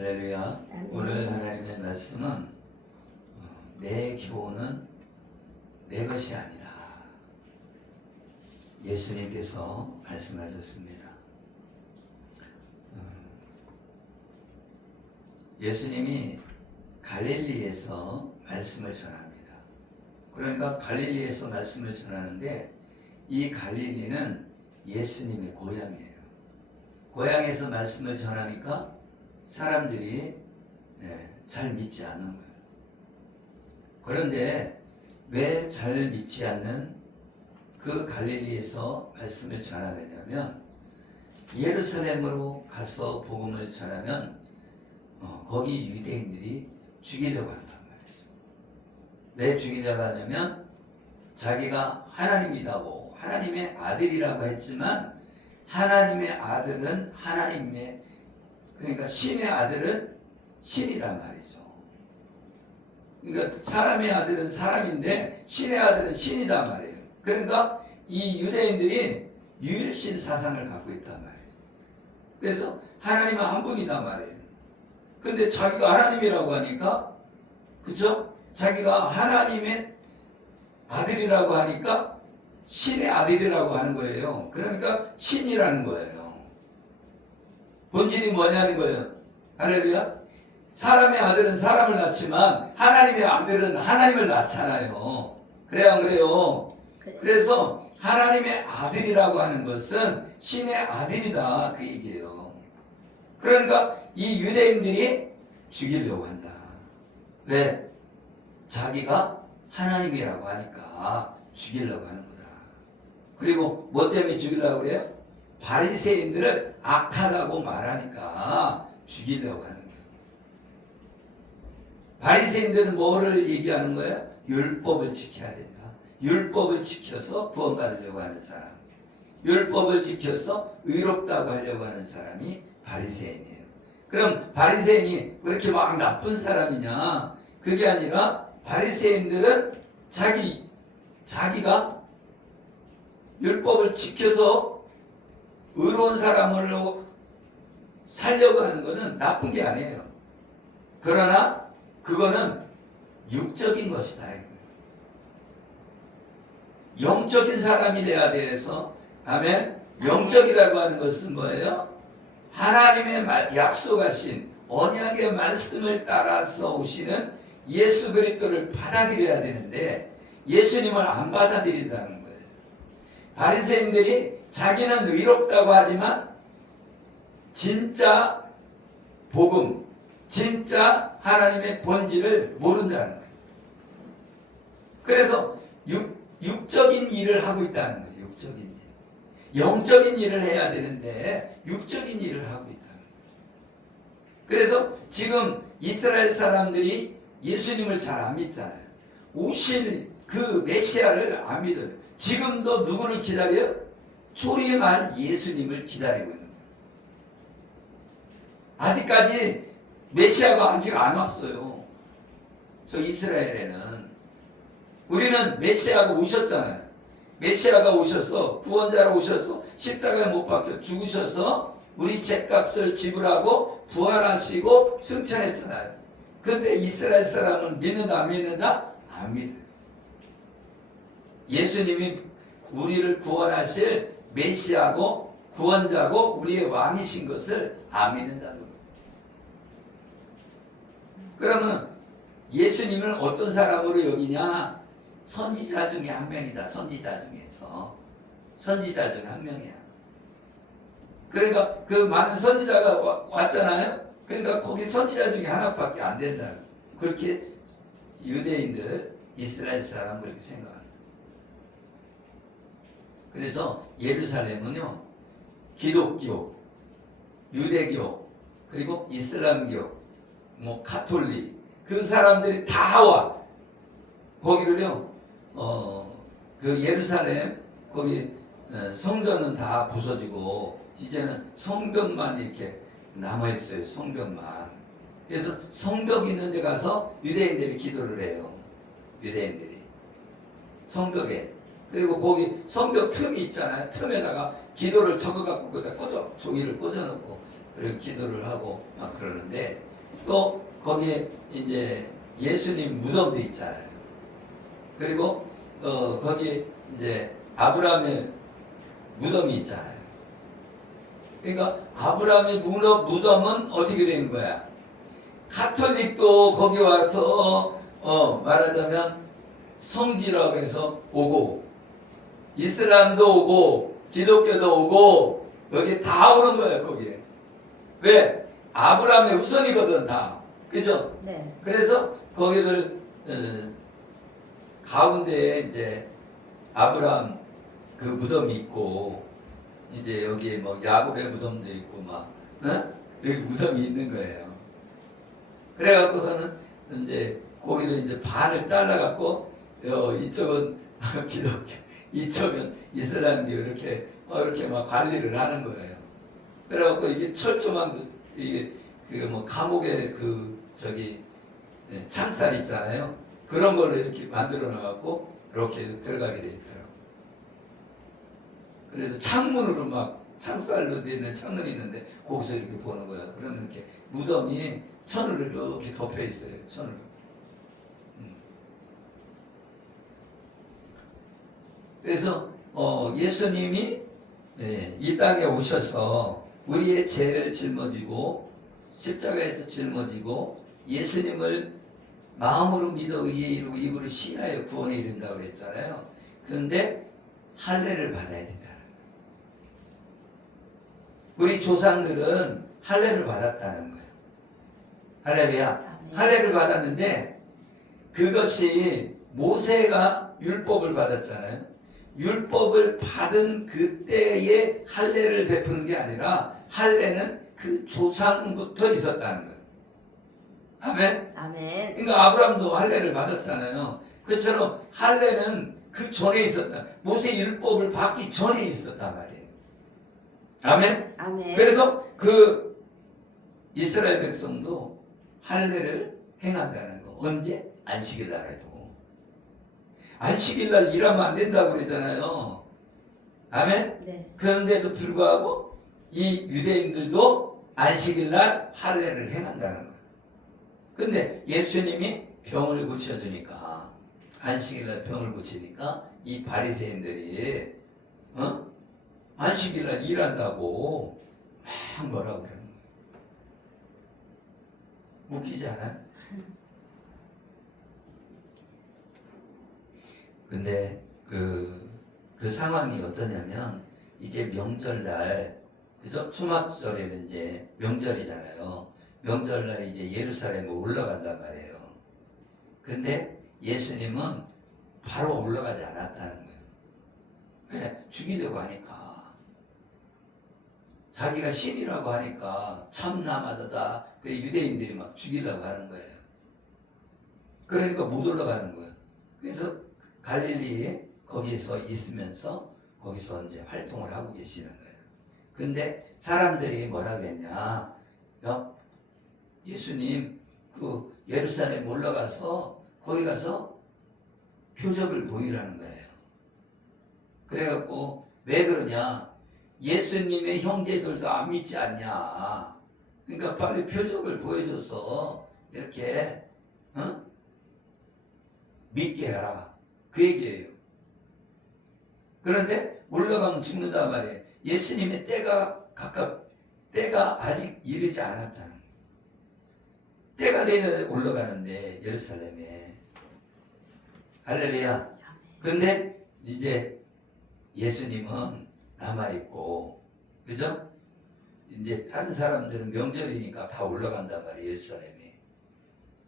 할렐루야. 오늘 하나님의 말씀은 내 교훈은 내 것이 아니라 예수님께서 말씀하셨습니다. 예수님이 갈릴리에서 말씀을 전합니다. 그러니까 갈릴리에서 말씀을 전하는데 이 갈릴리는 예수님의 고향이에요. 고향에서 말씀을 전하니까 사람들이 잘 믿지 않는 거예요. 그런데 왜 잘 믿지 않는 그 갈릴리에서 말씀을 전하느냐면 예루살렘으로 가서 복음을 전하면 거기 유대인들이 죽이려고 한단 말이죠. 왜 죽이려고 하냐면 자기가 하나님이라고 하나님의 아들이라고 했지만 하나님의 아들은 하나님의 그러니까 신의 아들은 신이란 말이죠. 그러니까 사람의 아들은 사람인데 신의 아들은 신이란 말이에요. 그러니까 이 유대인들이 유일신 사상을 갖고 있단 말이에요. 그래서 하나님은 한 분이란 말이에요. 근데 자기가 하나님이라고 하니까 그죠? 자기가 하나님의 아들이라고 하니까 신의 아들이라고 하는 거예요. 그러니까 신이라는 거예요. 본질이 뭐냐는 거예요. 할렐루야. 사람의 아들은 사람을 낳지만 하나님의 아들은 하나님을 낳잖아요. 그래요, 안 그래요? 그래서 하나님의 아들이라고 하는 것은 신의 아들이다 그 얘기예요. 그러니까 이 유대인들이 죽이려고 한다. 왜? 자기가 하나님이라고 하니까 죽이려고 하는 거다. 그리고 뭐 때문에 죽이려고 그래요? 바리새인들을 악하다고 말하니까 죽이려고 하는 거예요. 바리새인들은 뭐를 얘기하는 거예요? 율법을 지켜야 된다. 율법을 지켜서 구원받으려고 하는 사람, 율법을 지켜서 의롭다고 하려고 하는 사람이 바리새인이에요. 그럼 바리새인이 왜 이렇게 막 나쁜 사람이냐? 그게 아니라 바리새인들은 자기가 율법을 지켜서 의로운 사람으로 살려고 하는 것은 나쁜 게 아니에요. 그러나 그거는 육적인 것이다. 영적인 사람이 돼야 돼서 아멘. 영적이라고 하는 것은 뭐예요? 하나님의 약속하신 언약의 말씀을 따라서 오시는 예수 그리스도를 받아들여야 되는데 예수님을 안 받아들인다는 거예요. 바리새인들이 자기는 의롭다고 하지만 진짜 복음, 진짜 하나님의 본질을 모른다는 거예요. 그래서 육적인 일을 하고 있다는 거예요. 육적인 일. 영적인 일을 해야 되는데 육적인 일을 하고 있다는 거예요. 그래서 지금 이스라엘 사람들이 예수님을 잘 안 믿잖아요. 오실 그 메시아를 안 믿어요. 지금도 누구를 기다려요? 초림한 예수님을 기다리고 있는 거예요. 아직까지 메시아가 아직 안 왔어요. 저 이스라엘에는. 우리는 메시아가 오셨잖아요. 메시아가 오셔서 구원자로 오셔서 십자가에 못 박혀 죽으셔서 우리 죄값을 지불하고 부활하시고 승천했잖아요. 근데 이스라엘 사람은 믿는다 안 믿는다? 안 믿어요. 예수님이 우리를 구원하실 메시아고 구원자고 우리의 왕이신 것을 안 믿는다는 거예요. 그러면 예수님을 어떤 사람으로 여기냐? 선지자 중에 한 명이다. 선지자 중에서 선지자 중에 한 명이야. 그러니까 그 많은 선지자가 왔잖아요. 그러니까 거기 선지자 중에 하나밖에 안 된다. 그렇게 유대인들, 이스라엘 사람 그렇게 생각합니다. 그래서 예루살렘은요, 기독교, 유대교, 그리고 이슬람교, 가톨릭, 그 사람들이 다 와. 거기를요, 그 예루살렘, 거기 성전은 다 부서지고, 이제는 성벽만 이렇게 남아있어요. 성벽만. 그래서 성벽 있는 데 가서 유대인들이 기도를 해요. 유대인들이. 성벽에. 그리고 거기 성벽 틈이 있잖아요. 틈에다가 기도를 적어갖고 거기다 종이를 꽂아놓고 그리고 기도를 하고 막 그러는데, 또 거기에 이제 예수님 무덤도 있잖아요. 그리고 거기 이제 아브라함의 무덤이 있잖아요. 그러니까 아브라함의 무덤은 어떻게 된 거야? 가톨릭도 거기 와서 말하자면 성지라고 해서 오고, 이슬람도 오고, 기독교도 오고, 여기 다 오는 거예요. 거기에. 왜? 아브라함의 후손이거든 다. 그죠? 네. 그래서 거기를 가운데에 이제 아브라함 그 무덤이 있고, 이제 여기에 뭐 야곱의 무덤도 있고 막 여기 무덤이 있는 거예요. 그래갖고서는 이제 거기를 이제 반을 잘라갖고 이쪽은 기독교, 이쪽은 이슬람교 이렇게 이렇게 막 관리를 하는 거예요. 그래갖고 이게 철조망도 이게 그 뭐 감옥에 그 저기 창살 있잖아요. 그런 걸로 이렇게 만들어 놔갖고 이렇게 들어가게 돼 있더라고. 그래서 창문으로 막 창살로 되는 창문이 있는데 거기서 이렇게 보는 거야. 그러면 이렇게 무덤이 천으로 이렇게 덮여 있어요. 천으로. 그래서 예수님이 이 땅에 오셔서 우리의 죄를 짊어지고 십자가에서 짊어지고 예수님을 마음으로 믿어 의에 이르고 입으로 신하여 구원에 이른다고 그랬잖아요. 그런데 할례를 받아야 된다는 거예요. 우리 조상들은 할례를 받았다는 거예요. 할렐루야. 할례를 받았는데 그것이 모세가 율법을 받았잖아요. 율법을 받은 그때의 할례를 베푸는 게 아니라 할례는 그 조상부터 있었다는 거예요. 아멘. 아멘. 그러니까 아브라함도 할례를 받았잖아요. 그처럼 할례는 그 전에 있었다. 모세 율법을 받기 전에 있었단 말이에요. 아멘. 아멘. 그래서 그 이스라엘 백성도 할례를 행한다는 거. 언제? 안식일 날에도. 안식일 날 일하면 안 된다고 그러잖아요. 아멘? 네. 그런데도 불구하고 이 유대인들도 안식일 날 할례를 행한다는 거예요. 근데 예수님이 병을 고쳐주니까, 안식일 날 병을 고치니까 이 바리새인들이 안식일 날 일한다고 막 뭐라고 그러는 거예요. 웃기지 않아요? 근데 그 상황이 어떠냐면, 이제 명절날, 그죠? 추막절에는 이제 명절이잖아요. 명절날 이제 예루살렘에 올라간단 말이에요. 근데 예수님은 바로 올라가지 않았다는 거예요. 왜? 죽이려고 하니까. 자기가 신이라고 하니까 참나마다다. 그 유대인들이 막 죽이려고 하는 거예요. 그러니까 못 올라가는 거예요. 그래서 갈릴리에 거기서 있으면서 거기서 이제 활동을 하고 계시는 거예요. 근데 사람들이 뭐라고 했냐? 예수님 그 예루살렘 올라가서 거기 가서 표적을 보이라는 거예요. 그래갖고 왜 그러냐? 예수님의 형제들도 안 믿지 않냐? 그러니까 빨리 표적을 보여줘서 이렇게 믿게 하라. 그 얘기예요. 그런데 올라가면 죽는단 말이에요. 예수님의 때가 때가 아직 이르지 않았다는 거예요. 때가 돼야 올라가는데 예루살렘에. 할렐루야. 근데 이제 예수님은 남아있고, 그죠? 이제 다른 사람들은 명절이니까 다 올라간단 말이에요, 예루살렘에.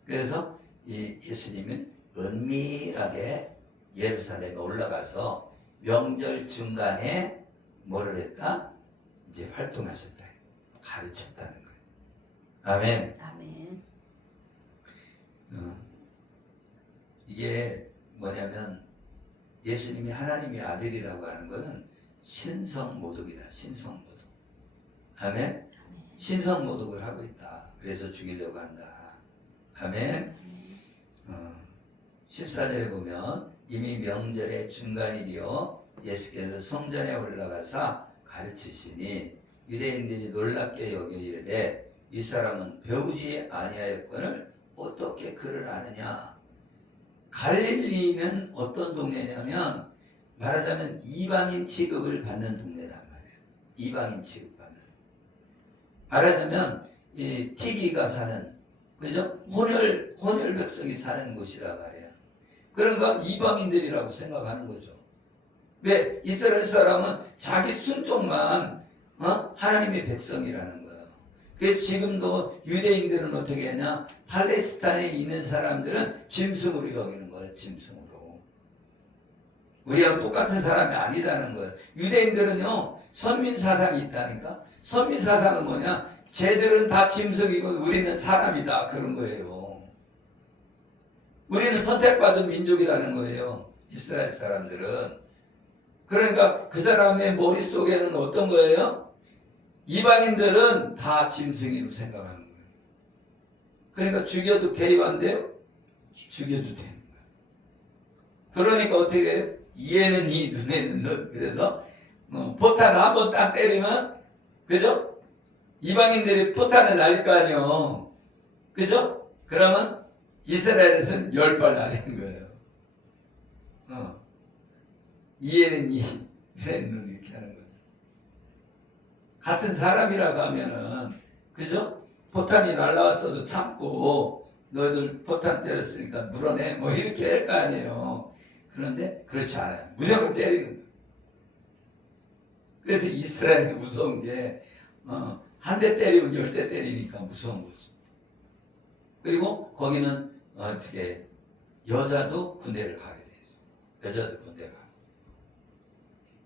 그래서 이 예수님은 은밀하게 예루살렘에 올라가서 명절 중간에 뭐를 했다? 이제 활동하셨다. 가르쳤다는 거예요. 아멘. 아멘. 이게 뭐냐면 예수님이 하나님의 아들이라고 하는 것은 신성모독이다. 신성모독. 아멘. 신성모독을 하고 있다. 그래서 죽이려고 한다. 아멘. 14절에 보면 이미 명절의 중간이되어 예수께서 성전에 올라가사 가르치시니 유대인들이 놀랍게 여겨 이르되 이 사람은 배우지 아니하였거늘 어떻게 그를 아느냐. 갈릴리는 어떤 동네냐면 말하자면 이방인 취급을 받는 동네란 말이에요. 이방인 취급받는. 말하자면 이 티기가 사는, 그죠? 혼혈 백성이 사는 곳이란 말이에요. 그러니까 이방인들이라고 생각하는 거죠. 왜? 이스라엘 사람은 자기 순종만 하나님의 백성이라는 거예요. 그래서 지금도 유대인들은 어떻게 하냐? 팔레스타인에 있는 사람들은 짐승으로 여기는 거예요. 짐승으로. 우리하고 똑같은 사람이 아니다는 거예요. 유대인들은요, 선민 사상이 있다니까. 선민 사상은 뭐냐? 쟤들은 다 짐승이고 우리는 사람이다, 그런 거예요. 우리는 선택받은 민족이라는 거예요. 이스라엘 사람들은. 그러니까 그 사람의 머릿속에는 어떤 거예요? 이방인들은 다 짐승이로 생각하는 거예요. 그러니까 죽여도 개의한데요? 죽여도 되는 거예요. 그러니까 어떻게 해요? 이에는 이, 눈에는 눈. 그래서 포탄을 한번 딱 때리면, 그죠? 이방인들이 포탄을 날릴 거 아니에요. 그죠? 그러면 이스라엘에서는 10발 날리는 거예요. 이에는 이, 눈에는 눈, 이렇게 하는 거죠. 같은 사람이라고 하면은, 그죠? 포탄이 날라왔어도 참고, 너희들 포탄 때렸으니까 물어내, 뭐 이렇게 할 거 아니에요. 그런데 그렇지 않아요. 무조건 때리는 거예요. 그래서 이스라엘이 무서운 게, 한 대 때리면 10대 때리니까 무서운 거죠. 그리고 거기는 어떻게, 여자도 군대를 가게 돼요. 여자도 군대를 가게.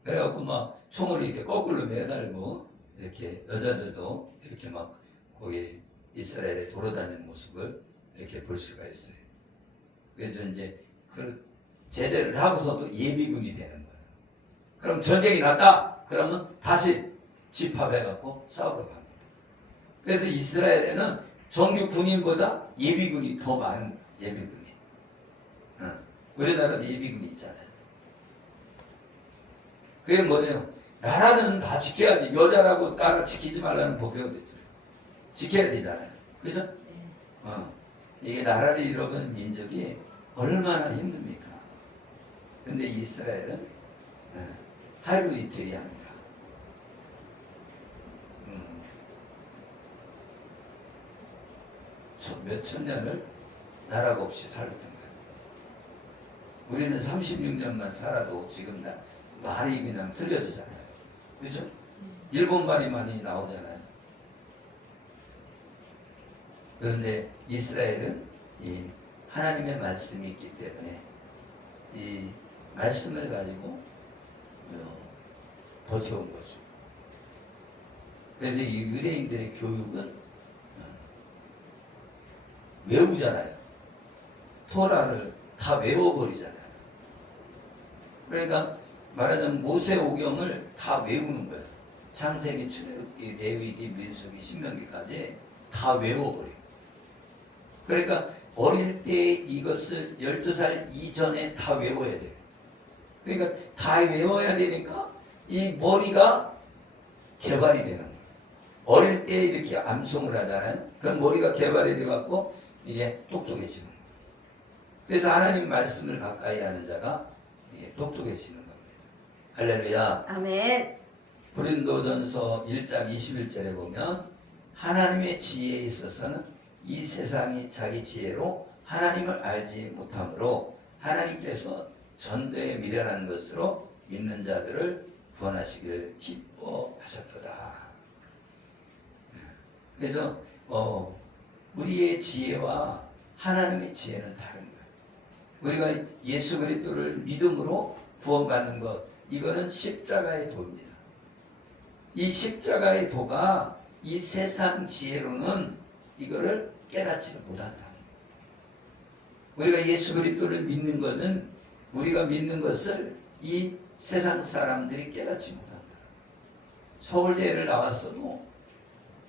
그래갖고 막 총을 이렇게 거꾸로 매달고, 이렇게 여자들도 이렇게 막 거기 이스라엘에 돌아다니는 모습을 이렇게 볼 수가 있어요. 그래서 이제 그 제대를 하고서도 예비군이 되는 거예요. 그럼 전쟁이 났다? 그러면 다시 집합해갖고 싸우러 갑니다. 그래서 이스라엘에는 정규 군인보다 예비군이 더 많은 거예요. 예비군이. 우리나라도 예비군이 있잖아요. 그게 뭐예요? 나라는 다 지켜야지. 여자라고 나라 지키지 말라는 법이 어디 있어요? 지켜야 되잖아요. 그죠? 이게 나라를 잃어버린 민족이 얼마나 힘듭니까? 근데 이스라엘은 하루 이틀이 아니라 몇천 년을 나라가 없이 살았던 거예요. 우리는 36년만 살아도 지금 말이 그냥 틀려지잖아요. 그죠? 일본 말이 많이 나오잖아요. 그런데 이스라엘은 이 하나님의 말씀이 있기 때문에 이 말씀을 가지고 버텨온 거죠. 그래서 이 유대인들의 교육은 외우잖아요. 토라를 다 외워버리잖아요. 그러니까 말하자면 모세오경을 다 외우는 거예요. 창세기, 출애굽기, 레위기, 민수기, 신명기까지 다 외워버려요. 그러니까 어릴 때 이것을 12살 이전에 다 외워야 돼요. 그러니까 다 외워야 되니까 이 머리가 개발이 되는 거예요. 어릴 때 이렇게 암송을 하잖아요. 그럼 머리가 개발이 돼갖고 이게 똑똑해지는 거예요. 그래서 하나님 말씀을 가까이 하는 자가 똑똑해지는 겁니다. 할렐루야. 아멘. 고린도전서 1장 21절에 보면 하나님의 지혜에 있어서는 이 세상이 자기 지혜로 하나님을 알지 못하므로 하나님께서 전도에 미련한 것으로 믿는 자들을 구원하시기를 기뻐하셨도다. 그래서 우리의 지혜와 하나님의 지혜는 다른 거예요. 우리가 예수 그리스도를 믿음으로 구원받는 것, 이거는 십자가의 도입니다. 이 십자가의 도가 이 세상 지혜로는 이거를 깨닫지 못한다. 우리가 예수 그리스도를 믿는 것은 우리가 믿는 것을 이 세상 사람들이 깨닫지 못한다. 서울대를 나왔어도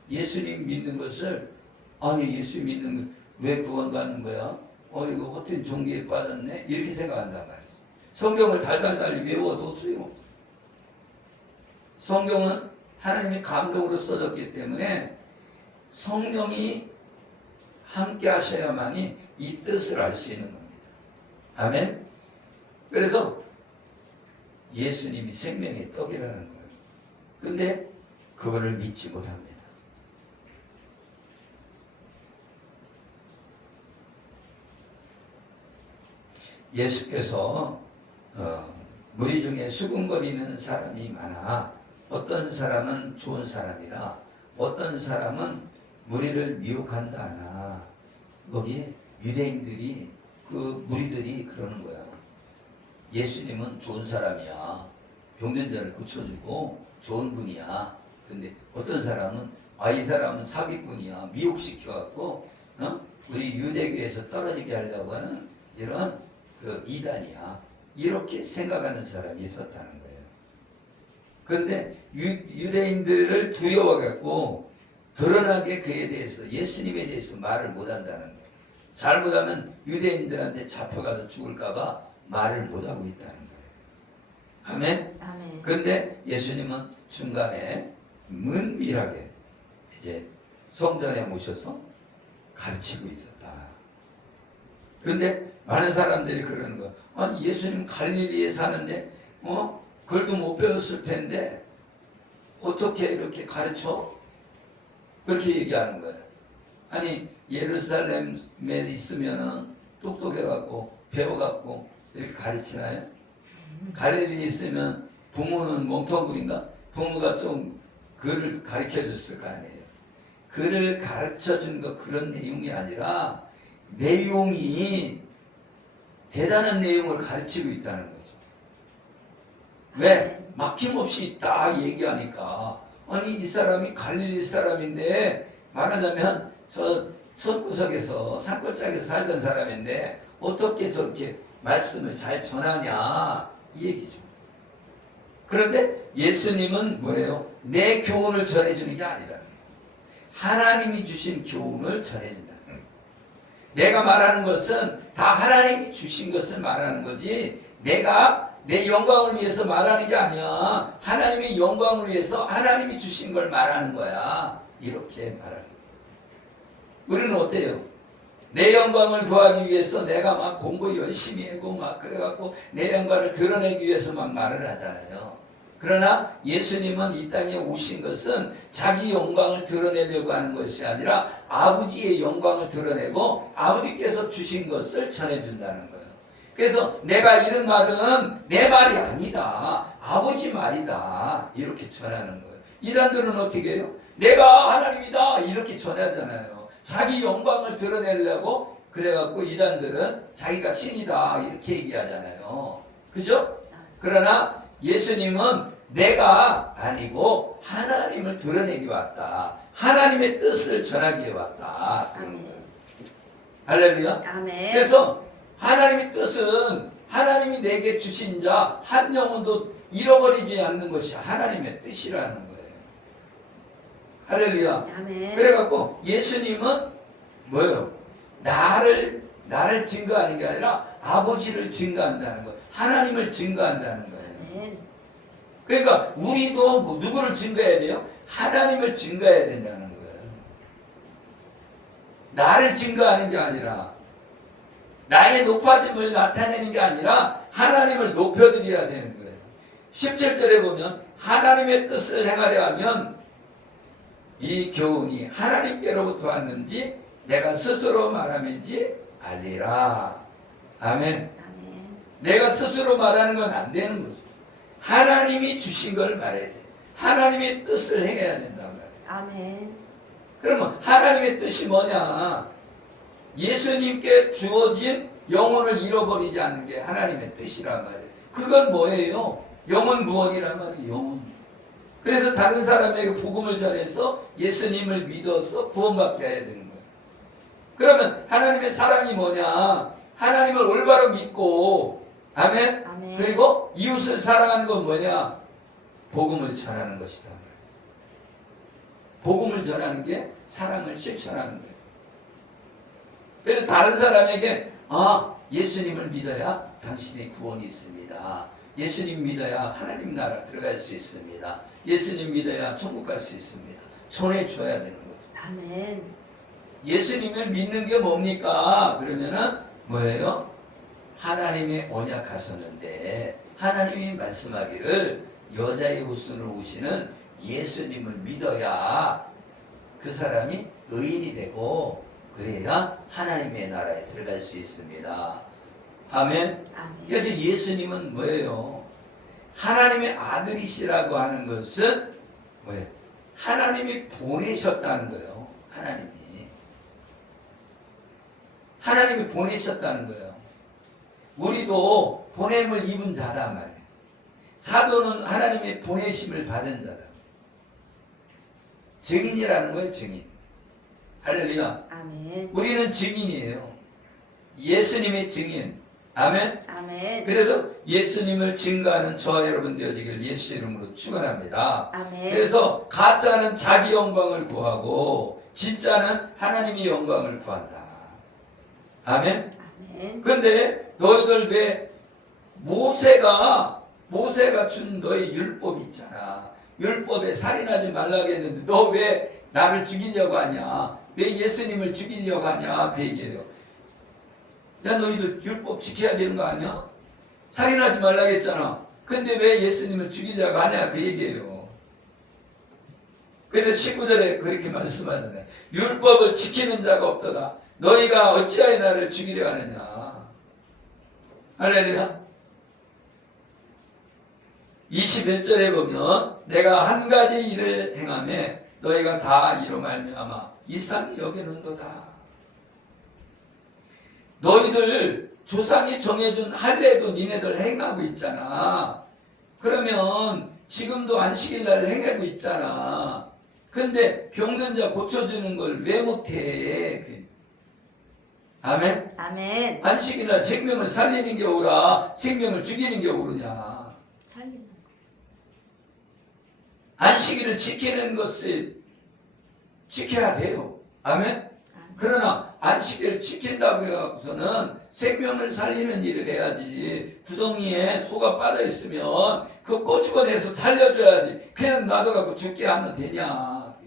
예수님 믿는 것을, 아니 예수 믿는 것 왜 구원받는 거야? 이거 헛된 종기에 빠졌네? 이렇게 생각한단 말이지. 성경을 달달달 외워도 소용없어. 성경은 하나님의 감동으로 써졌기 때문에 성령이 함께 하셔야만이 이 뜻을 알 수 있는 겁니다. 아멘. 그래서 예수님이 생명의 떡이라는 거예요. 근데 그거를 믿지 못합니다. 예수께서 무리 중에 수군거리는 사람이 많아 어떤 사람은 좋은 사람이라 어떤 사람은 무리를 미혹한다 하나 거기 유대인들이 그 무리들이 그러는 거야. 예수님은 좋은 사람이야. 병든 자를 고쳐주고 좋은 분이야. 근데 어떤 사람은 이 사람은 사기꾼이야. 미혹시켜갖고 우리 유대교에서 떨어지게 하려고 하는 이런 그 이단이야. 이렇게 생각하는 사람이 있었다는 거예요. 그런데 유대인들을 두려워갖고 드러나게 그에 대해서 예수님에 대해서 말을 못한다는 거예요. 잘못하면 유대인들한테 잡혀가서 죽을까봐 말을 못하고 있다는 거예요. 아멘? 아멘. 그런데 예수님은 중간에 은밀하게 이제 성전에 모셔서 가르치고 있었다. 그런데 많은 사람들이 그러는 거야. 아니 예수님 갈릴리에 사는데 글도 못 배웠을 텐데 어떻게 이렇게 가르쳐? 그렇게 얘기하는 거예요. 아니 예루살렘에 있으면은 똑똑해갖고 배워갖고 이렇게 가르치나요? 갈릴리에 있으면 부모는 멍텅구리인가? 부모가 좀 글을 가르쳐줬을 거 아니에요. 글을 가르쳐준 거 그런 내용이 아니라 내용이 대단한 내용을 가르치고 있다는 거죠. 왜? 막힘없이 딱 얘기하니까 아니 이 사람이 갈릴리 사람인데 말하자면 저 촌구석에서 산골짜기에서 살던 사람인데 어떻게 저렇게 말씀을 잘 전하냐 이 얘기죠. 그런데 예수님은 뭐예요? 내 교훈을 전해주는 게 아니라 하나님이 주신 교훈을 전해준다. 내가 말하는 것은 다 하나님이 주신 것을 말하는 거지 내가 내 영광을 위해서 말하는 게 아니야. 하나님의 영광을 위해서 하나님이 주신 걸 말하는 거야. 이렇게 말하는 거야. 우리는 어때요? 내 영광을 구하기 위해서 내가 막 공부 열심히 하고 막 그래갖고 내 영광을 드러내기 위해서 막 말을 하잖아요. 그러나 예수님은 이 땅에 오신 것은 자기 영광을 드러내려고 하는 것이 아니라 아버지의 영광을 드러내고 아버지께서 주신 것을 전해준다는 거예요. 그래서 내가 이런 말은 내 말이 아니다. 아버지 말이다. 이렇게 전하는 거예요. 이단들은 어떻게 해요? 내가 하나님이다. 이렇게 전하잖아요. 자기 영광을 드러내려고 그래갖고 이단들은 자기가 신이다. 이렇게 얘기하잖아요. 그죠? 그러나 예수님은 내가 아니고 하나님을 드러내기 왔다. 하나님의 뜻을 전하기 왔다. 그런 거예요. 할렐루야. 아멘. 그래서 하나님의 뜻은 하나님이 내게 주신 자 한 영혼도 잃어버리지 않는 것이 하나님의 뜻이라는 거예요. 할렐루야. 아멘. 그래갖고 예수님은 뭐예요? 나를 증거하는 게 아니라 아버지를 증거한다는 거예요. 하나님을 증거한다는 거예요. 아멘. 그러니까 우리도 누구를 증거해야 돼요? 하나님을 증거해야 된다는 거예요. 나를 증거하는 게 아니라 나의 높아짐을 나타내는 게 아니라 하나님을 높여드려야 되는 거예요. 17절에 보면 하나님의 뜻을 행하려 하면 이 교훈이 하나님께로부터 왔는지 내가 스스로 말함인지 알리라. 아멘. 아멘. 내가 스스로 말하는 건 안 되는 거죠. 하나님이 주신 걸 말해야 돼. 하나님의 뜻을 행해야 된단 말이에요. 아멘. 그러면 하나님의 뜻이 뭐냐? 예수님께 주어진 영혼을 잃어버리지 않는 게 하나님의 뜻이란 말이에요. 그건 뭐예요? 영혼 구원이란 말이에요. 영혼. 그래서 다른 사람에게 복음을 전해서 예수님을 믿어서 구원받게 해야 되는 거예요. 그러면 하나님의 사랑이 뭐냐? 하나님을 올바로 믿고 아멘? 아멘. 그리고 이웃을 사랑하는 건 뭐냐? 복음을 전하는 것이다. 복음을 전하는 게 사랑을 실천하는 거예요. 그래서 다른 사람에게 예수님을 믿어야 당신의 구원이 있습니다. 예수님 믿어야 하나님 나라 들어갈 수 있습니다. 예수님 믿어야 천국 갈 수 있습니다. 전해줘야 되는 거죠. 아멘. 예수님을 믿는 게 뭡니까? 그러면은 뭐예요? 하나님의 언약하셨는데 하나님이 말씀하기를 여자의 후손으로 오시는 예수님을 믿어야 그 사람이 의인이 되고 그래야 하나님의 나라에 들어갈 수 있습니다. 아멘. 아멘. 그래서 예수님은 뭐예요? 하나님의 아들이시라고 하는 것은 뭐예요? 하나님이 보내셨다는 거예요. 하나님이 보내셨다는 거예요. 우리도 보냄을 입은 자란 말이에요. 사도는 하나님의 보내심을 받은 자다. 증인이라는 거예요. 증인. 할렐루야. 아멘. 우리는 증인이에요. 예수님의 증인. 아멘. 아멘. 그래서 예수님을 증거하는 저와 여러분 되어지기를 예수 이름으로 축원합니다. 아멘. 그래서 가짜는 자기 영광을 구하고 진짜는 하나님의 영광을 구한다. 아멘. 아멘. 근데 너희들 왜 모세가 준 너의 율법이 있잖아. 율법에 살인하지 말라고 했는데 너 왜 나를 죽이려고 하냐? 왜 예수님을 죽이려고 하냐? 그 얘기예요. 야, 너희들 율법 지켜야 되는 거 아니야? 살인하지 말라고 했잖아. 근데 왜 예수님을 죽이려고 하냐? 그 얘기예요. 그래서 19절에 그렇게 말씀하잖아요. 율법을 지키는 자가 없도다. 너희가 어찌하여 나를 죽이려 하느냐? 할렐루야. 21절에 보면 내가 한 가지 일을 행하며 너희가 다 이로 말미암아 이상히 여기는도다. 너희들 조상이 정해준 할례도 니네들 행하고 있잖아. 그러면 지금도 안식일날 행하고 있잖아. 근데 병든 자 고쳐주는 걸 왜 못해? 아멘? 아멘. 안식일날 생명을 살리는 게 옳아? 생명을 죽이는 게 옳으냐? 살리는 거. 안식일을 지키는 것을 지켜야 돼요. 아멘? 그러나 안식일을 지킨다고 해갖고서는 생명을 살리는 일을 해야지. 구덩이에 소가 빠져있으면 그거 꼬집어내서 살려줘야지. 그냥 놔둬갖고 죽게 하면 되냐?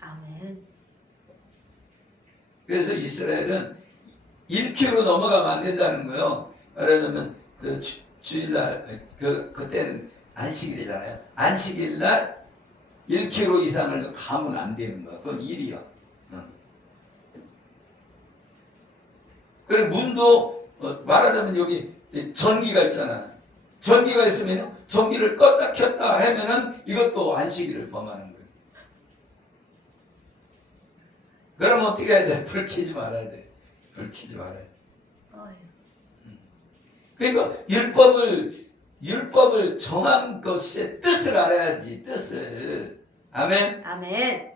아멘. 그래서 이스라엘은 1km 넘어가면 안 된다는 거예요. 말하자면 그 주일날 그때는 안식일이잖아요. 안식일날 1km 이상을 가면 안 되는 거야. 그건 일이야. 그리고 문도 말하자면 여기 전기가 있잖아요. 전기가 있으면 전기를 껐다 켰다 하면은 이것도 안식일을 범하는 거예요. 그럼 어떻게 해야 돼? 불 켜지 말아야 돼. 불 켜지 말아야 돼. 그러니까 율법을 정한 것의 뜻을 알아야지. 뜻을. 아멘. 아멘.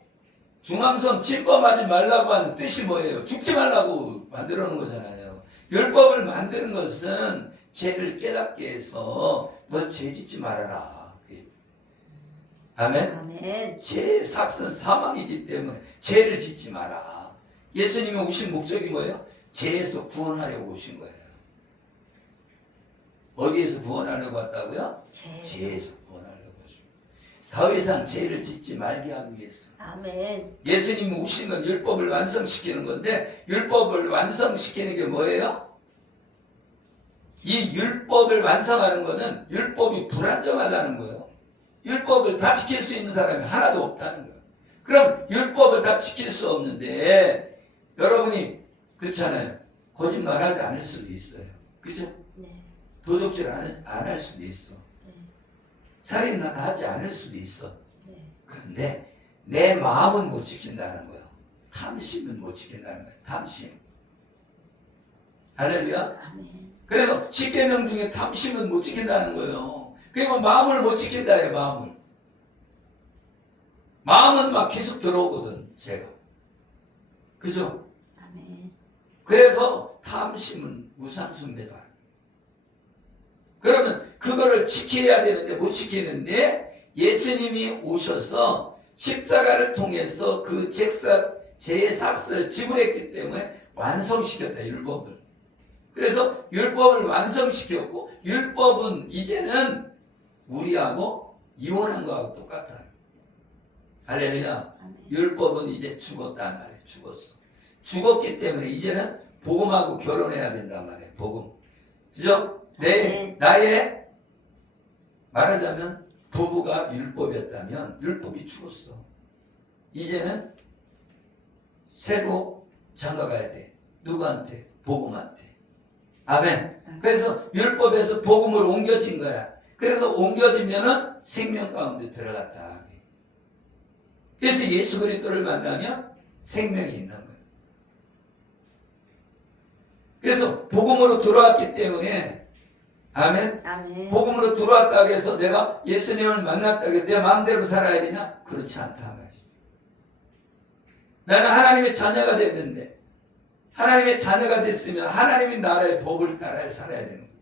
중앙선 침범하지 말라고 하는 뜻이 뭐예요? 죽지 말라고 만들어 놓은 거잖아요. 율법을 만드는 것은 죄를 깨닫게 해서 너 죄 짓지 말아라. 아멘. 아멘. 죄의 삭은 사망이기 때문에 죄를 짓지 마라. 예수님이 오신 목적이 뭐예요? 죄에서 구원하려고 오신 거예요. 어디에서 구원하려고 왔다고요? 죄에서 구원하려고 하십니다. 더 이상 죄를 짓지 말게 하기 위해서. 아멘. 예수님이 오신 건 율법을 완성시키는 건데 율법을 완성시키는 게 뭐예요? 이 율법을 완성하는 거는 율법이 불안정하다는 거예요. 율법을 다 지킬 수 있는 사람이 하나도 없다는 거예요. 그럼 율법을 다 지킬 수 없는데 여러분이 그렇잖아요. 거짓말하지 않을 수도 있어요. 그죠? 네. 도둑질 안 할 수도 있어. 네. 살인하지 않을 수도 있어. 네. 그런데 내 마음은 못 지킨다는 거예요. 탐심은 못 지킨다는 거예요. 탐심. 할렐루야. 아멘. 그래서 10계명 중에 탐심은 못 지킨다는 거예요. 그리고 마음을 못 지킨다 해요. 마음을. 마음은 막 계속 들어오거든. 제가. 그죠? 아멘. 그래서 탐심은 우상숭배다. 그러면 그거를 지켜야 되는데 못 지키는데 예수님이 오셔서 십자가를 통해서 그 죄의 삭을 지불했기 때문에 완성시켰다. 율법을. 그래서 율법을 완성시켰고 율법은 이제는 우리하고 이혼한 거하고 똑같아요. 할렐루야. 아멘. 율법은 이제 죽었단 말이에요. 죽었어. 죽었기 때문에 이제는 복음하고 결혼해야 된단 말이에요. 복음. 그죠? 나의 말하자면 부부가 율법이었다면 율법이 죽었어. 이제는 새로 장가가야 돼. 누구한테? 복음한테. 아멘. 그래서 율법에서 복음으로 옮겨진 거야. 그래서 옮겨지면은 생명 가운데 들어갔다. 그래서 예수 그리스도를 만나면 생명이 있는 거예요. 그래서 복음으로 들어왔기 때문에 아멘. 아멘. 복음으로 들어왔다고 해서 내가 예수님을 만났다고 해서 내 마음대로 살아야 되냐? 그렇지 않다 말이지. 나는 하나님의 자녀가 됐는데 하나님의 자녀가 됐으면 하나님의 나라의 법을 따라 살아야 되는 거예요.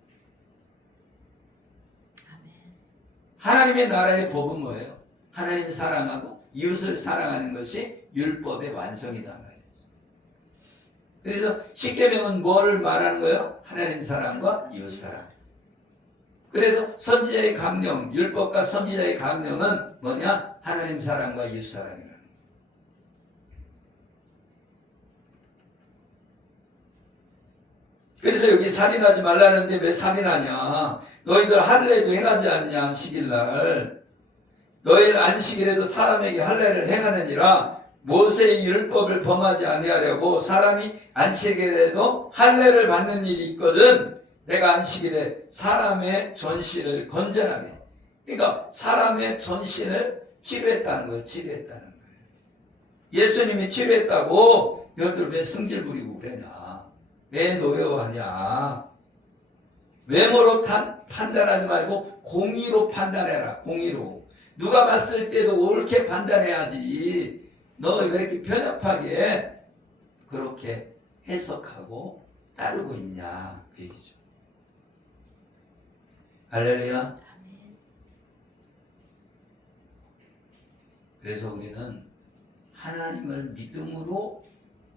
아멘. 하나님의 나라의 법은 뭐예요? 하나님을 사랑하고 이웃을 사랑하는 것이 율법의 완성이다 말이죠. 그래서 십계명은 뭐를 말하는 거예요? 하나님 사랑과 이웃 사랑. 그래서 선지자의 강령, 율법과 선지자의 강령은 뭐냐? 하나님 사랑과 이웃 사랑이라는 거예요. 그래서 여기 살인하지 말라는데 왜 살인하냐? 너희들 할례도 행하지 않냐? 안식일날. 너희들 안식일에도 사람에게 할례를 행하느니라. 모세의 율법을 범하지 아니하려고 사람이 안식일에도 할례를 받는 일이 있거든. 내가 안식일에 사람의 전신을 건전하게. 그러니까 사람의 전신을 치료했다는 거예요. 치료했다는 거예요. 예수님이 치료했다고 너희들 왜 승질 부리고 그러냐? 왜 노여워하냐? 외모로 판단하지 말고 공의로 판단해라. 공의로. 누가 봤을 때도 옳게 판단해야지. 너 왜 이렇게 편협하게 그렇게 해석하고 따르고 있냐? 그 얘기죠. 할렐루야. 아멘. 그래서 우리는 하나님을 믿음으로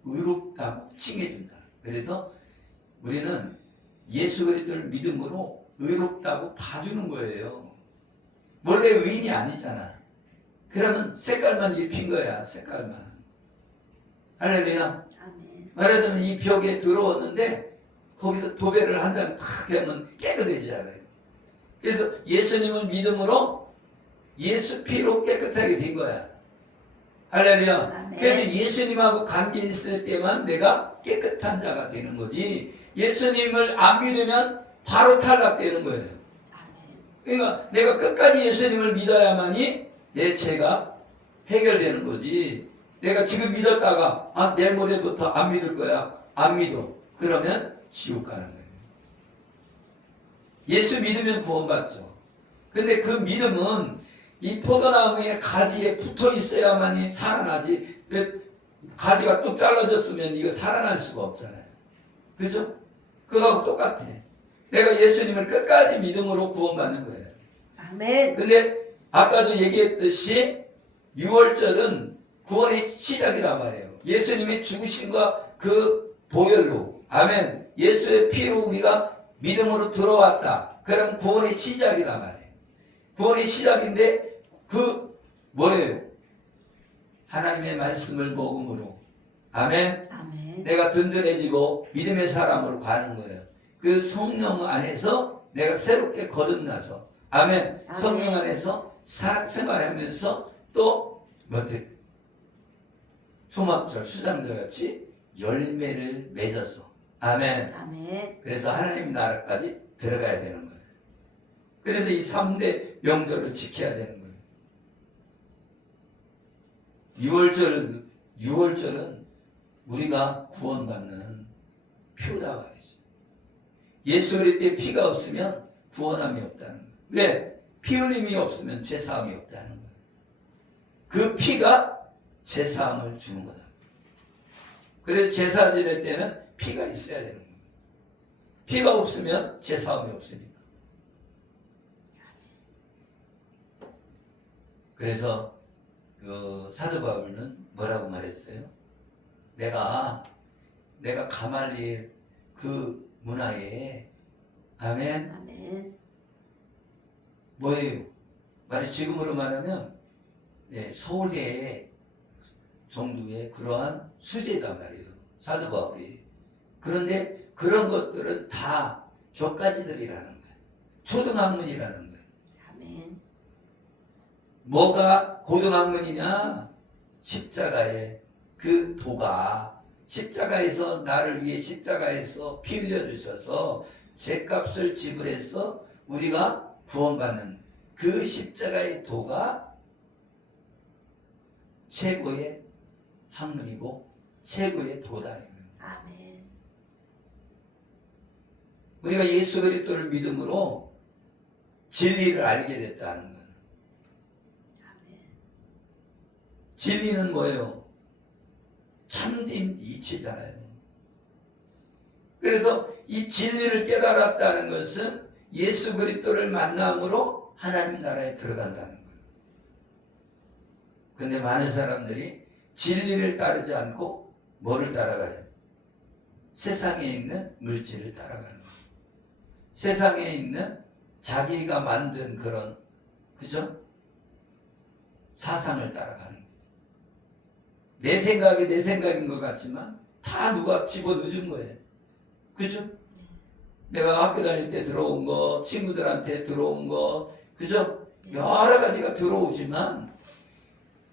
의롭다고 칭해준다. 그래서 우리는 예수 그리스도를 믿음으로 의롭다고 봐주는 거예요. 원래 의인이 아니잖아. 그러면 색깔만 입힌 거야. 색깔만. 할렐루야. 아멘. 말하자면 이 벽에 들어왔는데 거기서 도배를 한 장 탁 하면 깨끗해지잖아요. 그래서 예수님을 믿음으로 예수 피로 깨끗하게 된 거야. 할렐루야. 아멘. 그래서 예수님하고 관계 있을 때만 내가 깨끗한 자가 되는 거지. 예수님을 안 믿으면 바로 탈락되는 거예요. 아멘. 그러니까 내가 끝까지 예수님을 믿어야만이 내 죄가 해결되는 거지. 내가 지금 믿었다가 내일 모레부터 안 믿을 거야. 안 믿어. 그러면 지옥 가는 거예요. 예수 믿으면 구원받죠. 근데 그 믿음은 이 포도나무의 가지에 붙어 있어야만이 살아나지. 가지가 뚝 잘라졌으면 이거 살아날 수가 없잖아요. 그죠? 그거하고 똑같아. 내가 예수님을 끝까지 믿음으로 구원받는 거예요. 아멘. 근데 아까도 얘기했듯이 6월절은 구원의 시작이란 말이에요. 예수님의 죽으심과 그 보혈로, 아멘. 예수의 피로 우리가 믿음으로 들어왔다. 그럼 구원의 시작이란 말이에요. 구원의 시작인데 뭐예요? 하나님의 말씀을 먹음으로, 아멘. 아멘. 내가 든든해지고 믿음의 사람으로 가는 거예요. 그 성령 안에서 내가 새롭게 거듭나서, 아멘. 아멘. 성령 안에서 생활하면서 또 소막절 수장자같이 열매를 맺어서, 아멘. 아멘. 그래서 하나님 나라까지 들어가야 되는 거예요. 그래서 이 3대 명절을 지켜야 되는 거예요. 6월절은 우리가 구원받는 표다 말이죠. 예수 그리스도의 피가 없으면 구원함이 없다는 거예요. 왜? 피 흘림이 없으면 제사함이 없다는 거예요. 그 피가 제사함을 주는 거다. 그래서 제사 지낼 때는 피가 있어야 되는 거예요. 피가 없으면 제사함이 없으니까. 그래서 그 사도 바울은 뭐라고 말했어요? 내가 가말리엘 그 문화에, 아멘. 아멘. 뭐예요? 바로 지금으로 말하면 서울대 정도의 그러한 수재단 말이에요. 사도 바울이. 그런데 그런 것들은 다 격가지들이라는 거예요. 초등학문이라는 거예요. 아멘. 뭐가 고등학문이냐? 십자가의 그 도가, 십자가에서 나를 위해 십자가에서 피 흘려주셔서 죄값을 지불해서 우리가 구원받는 그 십자가의 도가 최고의 학문이고 최고의 도다. 아멘. 우리가 예수 그리스도를 믿음으로 진리를 알게 됐다는 거예요. 아멘. 진리는 뭐예요? 참된 이치잖아요. 그래서 이 진리를 깨달았다는 것은 예수 그리스도를 만남으로 하나님 나라에 들어간다는 거예요. 근데 많은 사람들이 진리를 따르지 않고 뭐를 따라가요? 세상에 있는 물질을 따라가는 거예요. 세상에 있는 자기가 만든 그런, 그죠? 사상을 따라가는 거예요. 내 생각이 내 생각인 것 같지만 다 누가 집어넣어준 거예요. 그죠? 내가 학교 다닐 때 들어온 거, 친구들한테 들어온 거, 그죠? 여러 가지가 들어오지만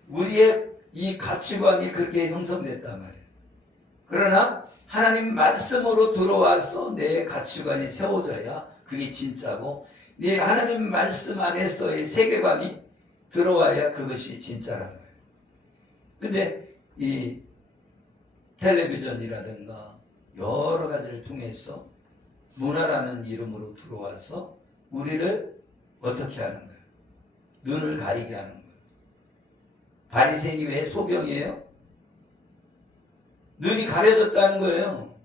우리의 이 가치관이 그렇게 형성됐단 말이에요. 그러나 하나님 말씀으로 들어와서 내 가치관이 세워져야 그게 진짜고, 내 하나님 말씀 안에서의 세계관이 들어와야 그것이 진짜란 말이에요. 근데 이 텔레비전이라든가 여러 가지를 통해서 문화라는 이름으로 들어와서 우리를 어떻게 하는 거예요? 눈을 가리게 하는 거예요. 바리새인이 왜 소경이에요? 눈이 가려졌다는 거예요.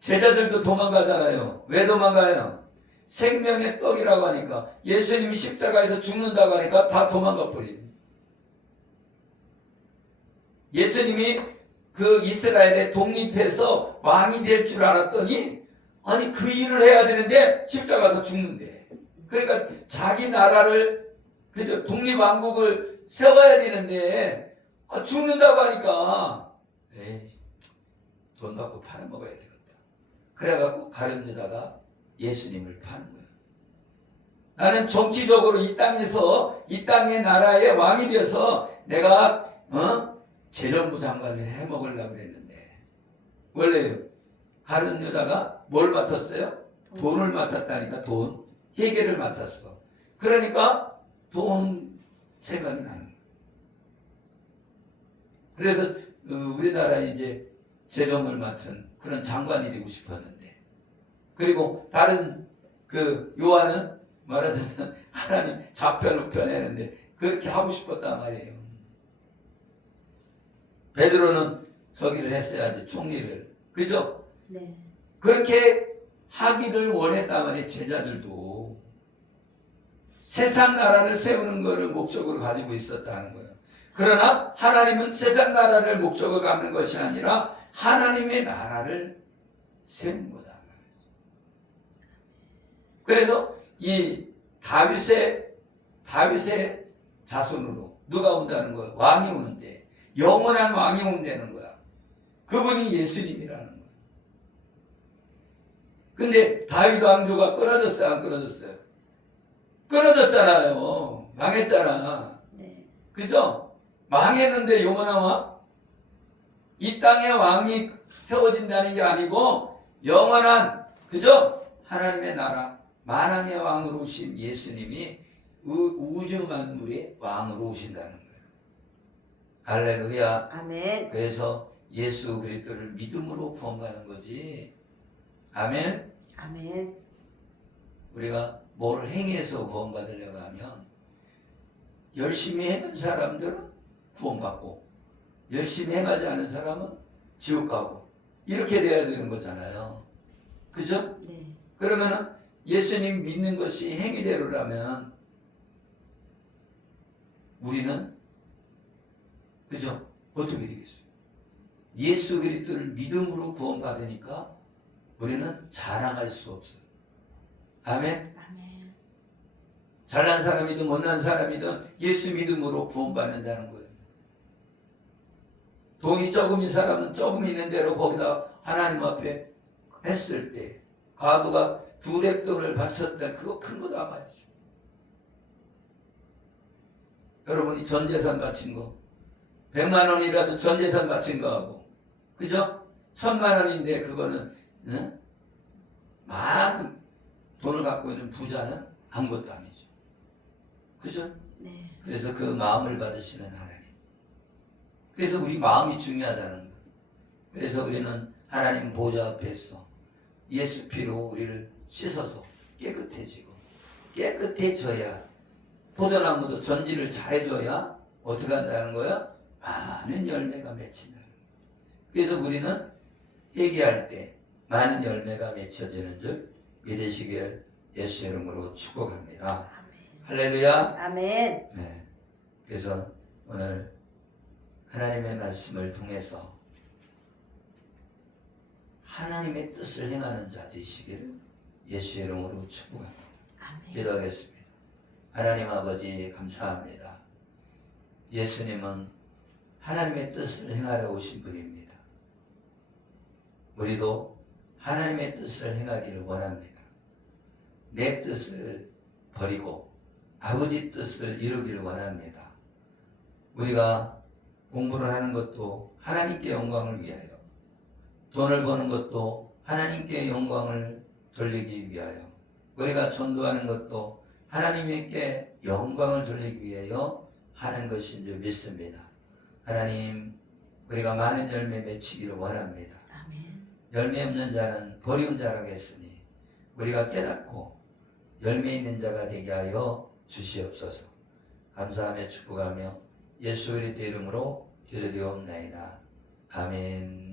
제자들도 도망가잖아요. 왜 도망가요? 생명의 떡이라고 하니까, 예수님이 십자가에서 죽는다고 하니까 다 도망가 버려요. 예수님이 그 이스라엘에 독립해서 왕이 될 줄 알았더니, 아니 그 일을 해야 되는데 십자가에서 죽는데, 그러니까 자기 나라를, 그죠, 독립왕국을 세워야 되는데 죽는다고 하니까 에이, 돈 받고 팔아먹어야 되겠다. 그래갖고 가룟유다가 예수님을 파는 거예요. 나는 정치적으로 이 땅에서, 이 땅의 나라의 왕이 되어서 내가 재정부 장관을 해먹으려고 그랬는데, 원래 가룟유다가 뭘 맡았어요? 돈을 맡았다니까. 돈, 회계를 맡았어. 그러니까 돈 생각이 나는 거예요. 그래서 우리나라에 이제 재정을 맡은 그런 장관이 되고 싶었는데, 그리고 다른 그 요한은 말하자면 하나님 좌편 우편 했는데 그렇게 하고 싶었단 말이에요. 베드로는 저기를 했어야지, 총리를. 그죠? 네. 그렇게 하기를 원했단 말이에요. 제자들도 세상 나라를 세우는 것을 목적으로 가지고 있었다는 거예요. 그러나 하나님은 세상 나라를 목적으로 갖는 것이 아니라 하나님의 나라를 세우는 거다. 그래서 이 다윗의 자손으로 누가 온다는 거예요? 왕이 오는데, 영원한 왕이 온다는 거야. 그분이 예수님이라는 거야. 근데 다윗 왕조가 끊어졌어요, 안 끊어졌어요? 끊어졌잖아요. 망했잖아. 네. 그죠? 망했는데 영원한 왕? 이 땅의 왕이 세워진다는 게 아니고 영원한, 그죠? 하나님의 나라, 만왕의 왕으로 오신 예수님이 우주 만물의 왕으로 오신다는 거예요. 할렐루야. 아멘. 그래서 예수 그리스도를 믿음으로 구원받는 거지. 아멘. 아멘. 우리가 뭘 행해서 구원받으려고 하면 열심히 해본 사람들은 구원받고 열심히 행하지 않은 사람은 지옥 가고 이렇게 돼야 되는 거잖아요. 그죠? 네. 그러면은 예수님 믿는 것이 행위대로라면 우리는, 그죠? 어떻게 되겠어요? 예수 그리스도를 믿음으로 구원받으니까 우리는 자랑할 수 없어요. 아멘. 아멘. 잘난 사람이든 못난 사람이든 예수 믿음으로 구원받는다는 거예요. 돈이 조금인 사람은 조금 있는 대로 거기다 하나님 앞에 했을 때 과부가 2렙돈을 바쳤다. 그거 큰 거 남아야지. 여러분이 전 재산 바친 거 100만 원이라도 전 재산 바친 거하고 그죠? 1000만 원인데 그거는 응? 많은 돈을 갖고 있는 부자는 아무것도 아니죠. 그죠? 네. 그래서 그 마음을 받으시는 하나님. 그래서 우리 마음이 중요하다는 거예요. 그래서 우리는 하나님 보좌 앞에서 예수 피로 우리를 씻어서 깨끗해지고 깨끗해져야 포도나무도 전지를 잘해줘야 어떻게 한다는 거야? 많은 열매가 맺힌다는 거예요. 그래서 우리는 회개할 때 많은 열매가 맺혀지는 줄 믿으시길 예수 이름으로 축복합니다. 아멘. 할렐루야. 아멘. 네. 그래서 오늘 하나님의 말씀을 통해서 하나님의 뜻을 행하는 자 되시기를 예수 이름으로 축복합니다. 아멘. 기도하겠습니다. 하나님 아버지 감사합니다. 예수님은 하나님의 뜻을 행하러 오신 분입니다. 우리도 하나님의 뜻을 행하기를 원합니다. 내 뜻을 버리고 아버지 뜻을 이루기를 원합니다. 우리가 공부를 하는 것도 하나님께 영광을 위하여, 돈을 버는 것도 하나님께 영광을 돌리기 위하여, 우리가 전도하는 것도 하나님께 영광을 돌리기 위하여 하는 것인 줄 믿습니다. 하나님, 우리가 많은 열매 맺히기를 원합니다. 아멘. 열매 없는 자는 버리운 자라고 했으니 우리가 깨닫고 열매 있는 자가 되게 하여 주시옵소서. 감사하며 축복하며 예수 그리스도 이름으로 기도드리옵나이다. 아멘.